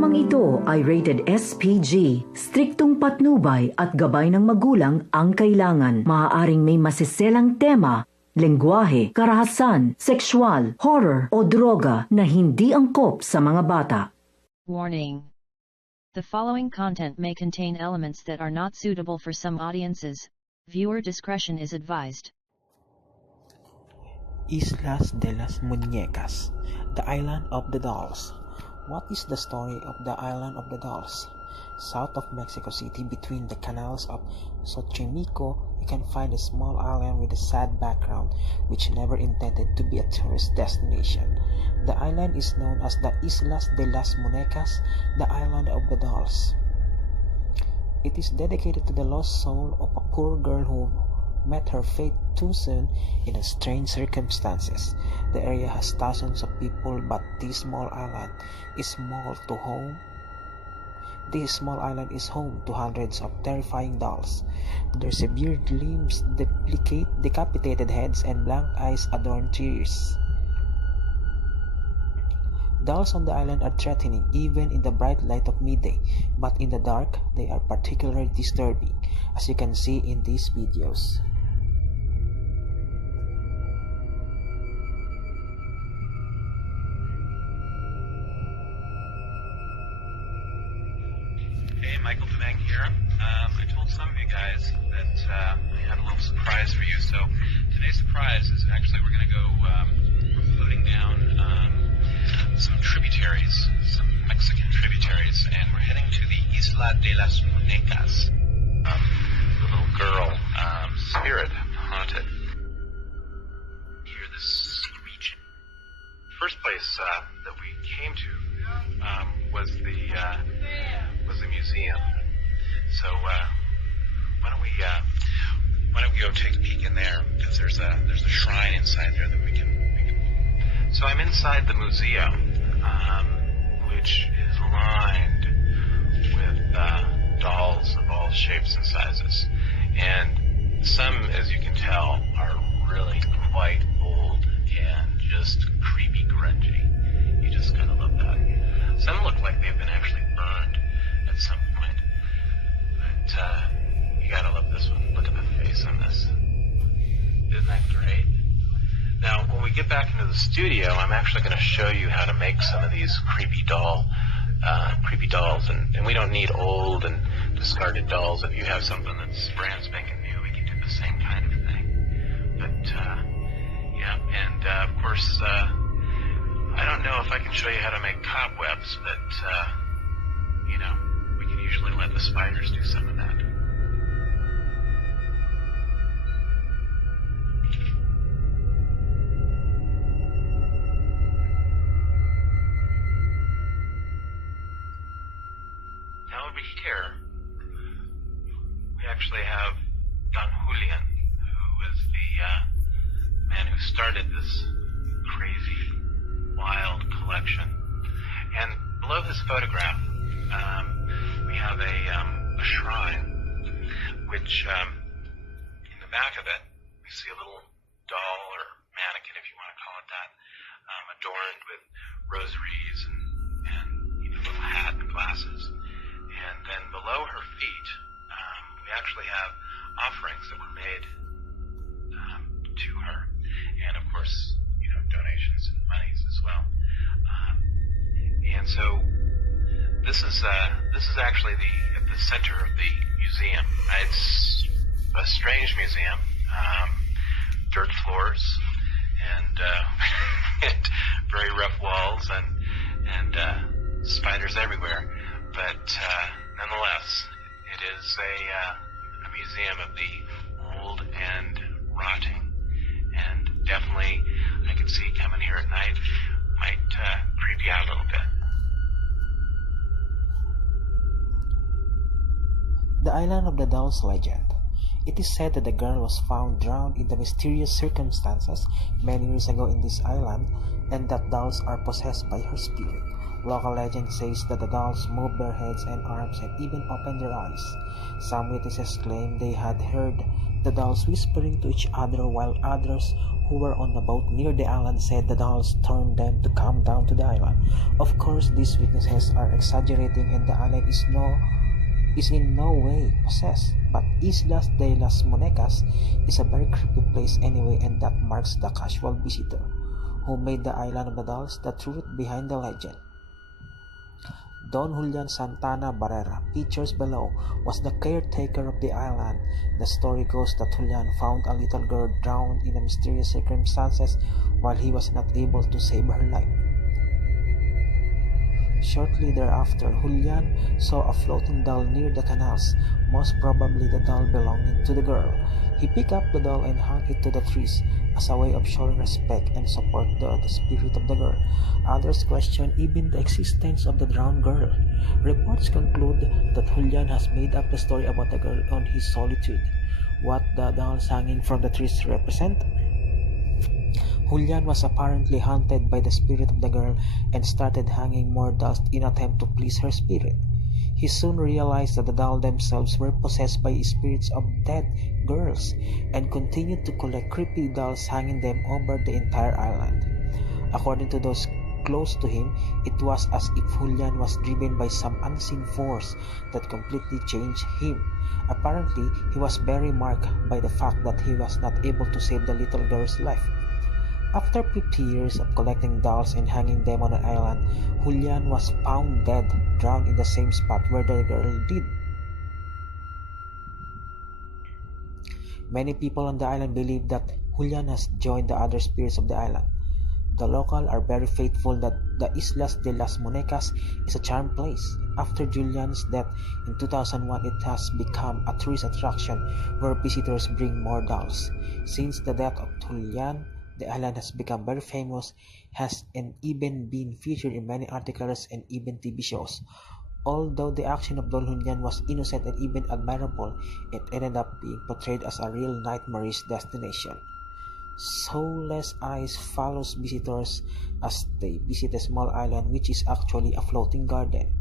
Programang ito ay rated SPG. Striktong patnubay at gabay ng magulang ang kailangan. Maaaring may masiselang tema, lengguwahe, karahasan, sexual, horror o droga na hindi angkop sa mga bata. Warning. The following content may contain elements that are not suitable for some audiences. Viewer discretion is advised. Islas de las Muñecas, the Island of the Dolls. What is the story of the Island of the Dolls? South of Mexico City, between the canals of Xochimilco, you can find a small island with a sad background, which never intended to be a tourist destination. The island is known as the Islas de las Muñecas, the Island of the Dolls. It is dedicated to the lost soul of a poor girl who met her fate too soon in a strange circumstances. The area has thousands of people, but this small island is home to hundreds of terrifying dolls. Their severed limbs, decapitated heads, and blank eyes adorn trees. Dolls on the island are threatening even in the bright light of midday, but in the dark, they are particularly disturbing, as you can see in these videos. Hey, Michael Demeng here. I told some of you guys that I had a little surprise for you. So today's surprise is actually we're going to go we're floating down some tributaries, some Mexican tributaries, and we're heading to the Isla de las Muñecas. The little girl, spirit, haunted. Hear this screeching. First place that we came to was the museum. So why don't we go take a peek in there, because there's a shrine inside there that we can. So I'm inside the museum, which is lined with dolls of all shapes and sizes, and some, as you can tell, are really quite old and just creepy, grungy. You just kind of love that. Some look like they've been actually burned at some point, but you gotta love this one. Look at the face on this. Isn't that great? Now, when we get back into the studio, I'm actually going to show you how to make some of these creepy dolls, and we don't need old and discarded dolls. If you have something that's brand spanking new, we can do the same kind of thing. But yeah, and of course, I don't know if I can show you how to make cobwebs, but we can usually let the spiders do some of that. Now over here, we actually have Don Julian, who was the man who started this crazy, wild collection. And below his photograph, we have a shrine, which in the back of it, we see a little doll or mannequin, if you want to call it that, adorned with rosaries and a little hat and glasses. And then below her feet, we actually have offerings that were made to her, and of course, donations and monies as well. And so this is actually at the center of the museum. It's a strange museum, dirt floors and very rough walls and spiders everywhere. But nonetheless, it is a museum of the old and rotting, and definitely I can see coming here at night might creep you out a little bit. The Island of the Dolls legend. It is said that the girl was found drowned in the mysterious circumstances many years ago in this island, and that dolls are possessed by her spirit. Local legend says that the dolls moved their heads and arms and even opened their eyes. Some witnesses claim they had heard the dolls whispering to each other, while others who were on the boat near the island said the dolls turned them to come down to the island. Of course, these witnesses are exaggerating and the island is in no way possessed, but Islas de las Monecas is a very creepy place anyway, and that marks the casual visitor who made the Island of the Dolls the truth behind the legend. Don Julian Santana Barrera, pictures below, was the caretaker of the island. The story goes that Julian found a little girl drowned in mysterious circumstances while he was not able to save her life. Shortly thereafter, Julian saw a floating doll near the canals, most probably the doll belonging to the girl. He picked up the doll and hung it to the trees as a way of showing respect and support to the spirit of the girl. Others question even the existence of the drowned girl. Reports conclude that Julian has made up the story about the girl on his solitude. What the dolls hanging from the trees represent? Julian was apparently haunted by the spirit of the girl and started hanging more dolls in attempt to please her spirit. He soon realized that the dolls themselves were possessed by spirits of dead girls and continued to collect creepy dolls, hanging them over the entire island. According to those close to him, it was as if Julian was driven by some unseen force that completely changed him. Apparently, he was very marked by the fact that he was not able to save the little girl's life. After 50 years of collecting dolls and hanging them on an island, Julian was found dead, drowned in the same spot where the girl did. Many people on the island believe that Julian has joined the other spirits of the island. The locals are very faithful that the Islas de las Monecas is a charmed place. After Julian's death in 2001, it has become a tourist attraction where visitors bring more dolls. Since the death of Julian, the island has become very famous, has and even been featured in many articles and even TV shows. Although the action of Don Julian was innocent and even admirable, it ended up being portrayed as a real nightmarish destination. Soulless Eyes follows visitors as they visit a small island which is actually a floating garden.